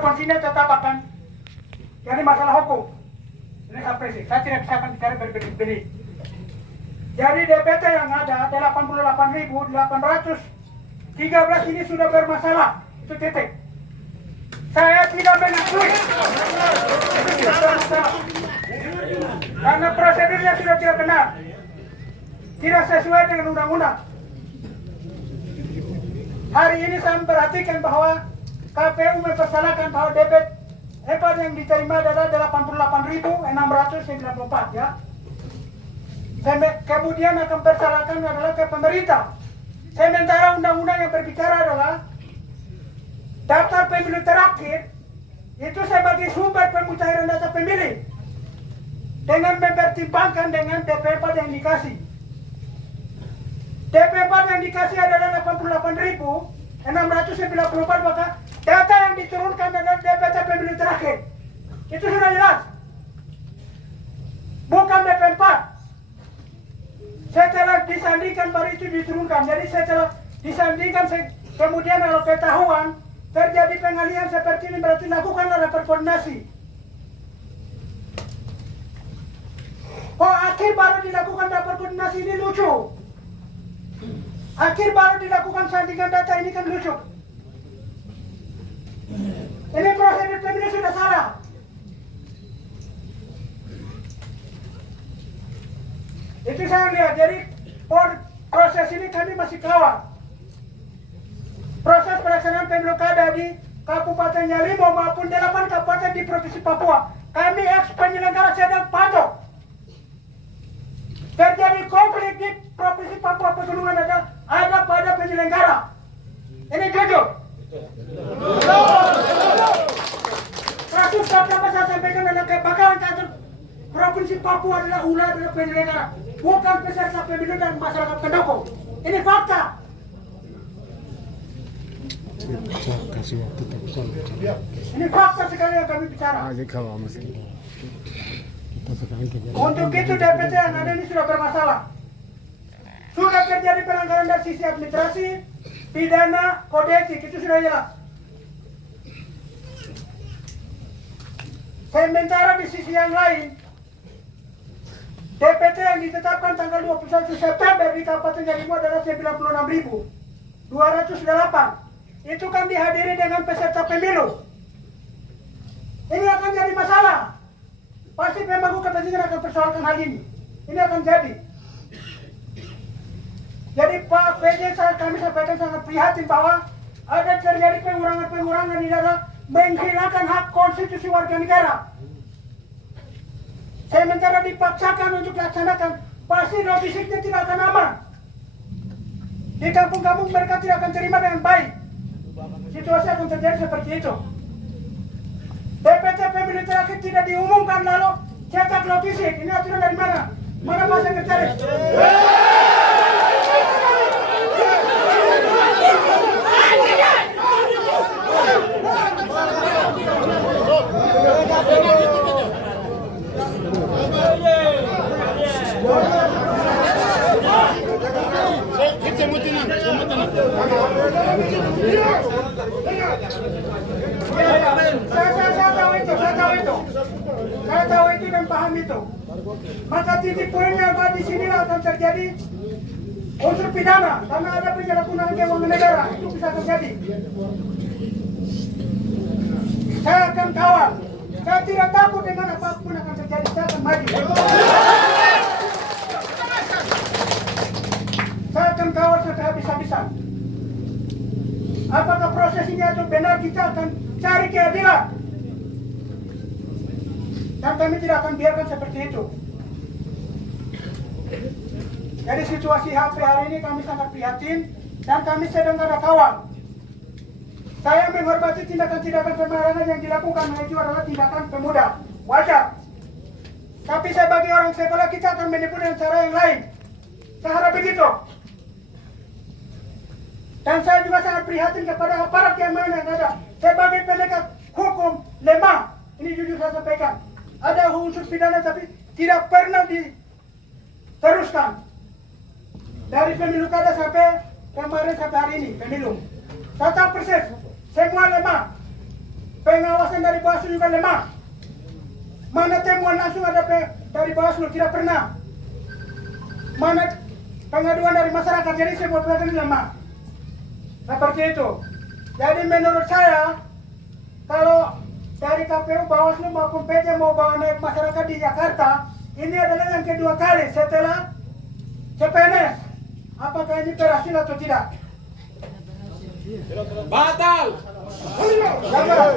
konsisten tetap akan jadi masalah hukum. Ini sampai sih, saya tidak bisa akan bicara berbeda-beda. Jadi DPT yang ada 88.813 ini sudah bermasalah, itu titik. Saya tidak mengakui itu tidak bermasalah. Karena prosedurnya sudah tidak benar, tidak sesuai dengan undang-undang. Hari ini saya memperhatikan bahwa KPU mempersalahkan bahwa debit hebat yang diterima adalah 88.694 ya. Kemudian akan persalahkan adalah ke pemerintah. Sementara undang-undang yang berbicara adalah daftar pemilu terakhir itu sebagai sumber pemucahan data pemilih dengan mempertimbangkan dengan DP4 yang dikasih. DP4 yang dikasih adalah 88.694, maka data yang diturunkan adalah DPT pemilu terakhir. Itu sudah jelas. Bukan DP4. Setelah disandingkan baru itu diturunkan. Jadi setelah disandingkan kemudian kalau ketahuan terjadi pengalihan seperti ini berarti lakukanlah rapat koordinasi. Oh, akhir baru dilakukan rapat koordinasi, ini lucu. Akhir baru dilakukan sandingan data, ini kan lucu. Ini prosedur pemilu sudah salah. Itu saya lihat, jadi proses ini kami masih kawal. Proses pelaksanaan pemilu kada di Kabupaten Yalimo maupun 8 kabupaten di Provinsi Papua. Kami penyelenggara sedang pantau. Terjadi konflik di Provinsi Papua Pegunungan ada pada penyelenggara. Ini jujur. Kasus pertama saya sampaikan adalah kebakaran kantor Provinsi Papua adalah penyelenggara, bukan peserta pemilu dan masyarakat pendukung. Ini fakta. Kasih waktu Ini fakta sekali yang kami bicara. Untuk itu DPT yang ada ini sudah bermasalah. Sudah terjadi pelanggaran dari sisi administrasi, pidana, kode etik, itu sudah jelas. Sementara di sisi yang lain, DPT yang ditetapkan tanggal 21 September di Kabupaten Yalimo adalah 96.208. Itu kan dihadiri dengan peserta pemilu. Ini akan jadi masalah. Pasti pemangku kepentingan akan persoalkan hal ini. Ini akan jadi. Jadi Pak PJ kami sampaikan sangat prihatin bahwa ada terjadi pengurangan-pengurangan di dalam menghilangkan hak konstitusi warga negara. Sementara dipaksakan untuk dilaksanakan, pasti logistiknya tidak akan aman. Di kampung-kampung mereka tidak akan terima dengan baik. Situasi akan terjadi seperti itu. DPT pemilu terakhir tidak diumumkan lalu cetak logistik. Ini aturan dari mana? Mana Pak Sekretaris? Saya tahu itu dan paham itu. Maka titik poinnya Pak, di sinilah akan terjadi unsur pidana karena ada penyalahgunaan keuangan negara, itu bisa terjadi. Saya akan kawal. Saya tidak takut dengan apapun akan terjadi. Saya akan maju. Saya akan kawal sampai habis-habisan. Apakah proses ini atau benar, kita akan cari keadilan. Dan kami tidak akan biarkan seperti itu. Jadi situasi HP hari ini kami sangat prihatin dan kami sedang ada kawal. Saya menghormati tindakan-tindakan pemarangan yang dilakukan, itu adalah tindakan pemuda, wajar. Tapi sebagai orang sekolah kita akan menyebut dengan cara yang lain. Saya harap begitu. Dan saya juga sangat prihatin kepada aparat yang ada. Sebagai penegak hukum lemah, ini jujur saya sampaikan. Ada unsur pidana tapi tidak pernah diteruskan. Dari pemilu kada sampai kemarin sampai hari ini pemilu. Saya tahu persis, semua lemah. pengawasan dari Bawaslu juga lemah. Mana temuan langsung ada dari Bawaslu, tidak pernah. Mana pengaduan dari masyarakat, jadi semua pelanggaran lemah. Seperti itu. Jadi menurut saya, kalau dari KPU, Bawaslu maupun PJ mau bawa naik masyarakat di Jakarta, ini adalah yang kedua kali setelah CPNS. Apakah ini berhasil atau tidak? Batal. Jangan.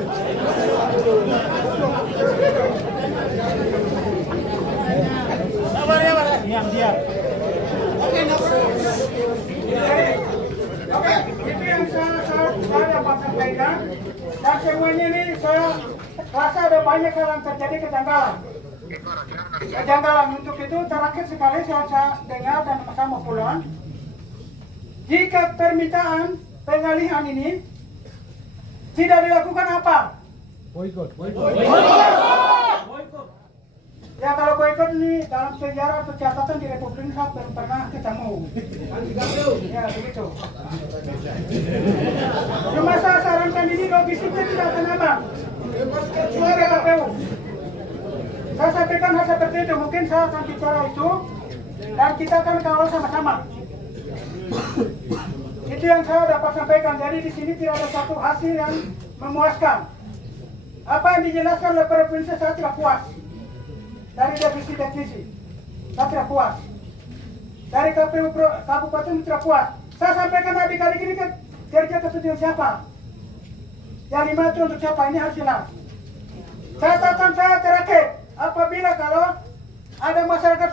Diam. Oke, itu yang saya dapat sampaikan. Dan semuanya ini saya rasa ada banyak hal yang terjadi kejanggalan. Untuk itu terakhir sekali saya dengar dan sama pulang. Jika permintaan pengalihan ini tidak dilakukan apa? Boykot. Ya kalau boykot ini dalam sejarah atau catatan di Republik ini saya belum pernah ketemu. Ya begitu. Cuma saya sarankan ini logistiknya tidak akan aman. Sebagai KPU. Saya sampaikan hal seperti itu. Mungkin saya akan bicara itu dan kita akan kawal sama-sama. Itu yang saya dapat sampaikan. Jadi di sini tidak ada satu hasil yang memuaskan. Apa yang dijelaskan oleh provinsi saya tidak puas. Dari definisi, saya tidak puas. Dari KPU Kabupaten tidak puas. Saya sampaikan adik-adik ini kerja kepentingan siapa? Yang 5 itu untuk siapa? Ini harus jelas. Catatan saya terakhir, apabila kalau ada masyarakat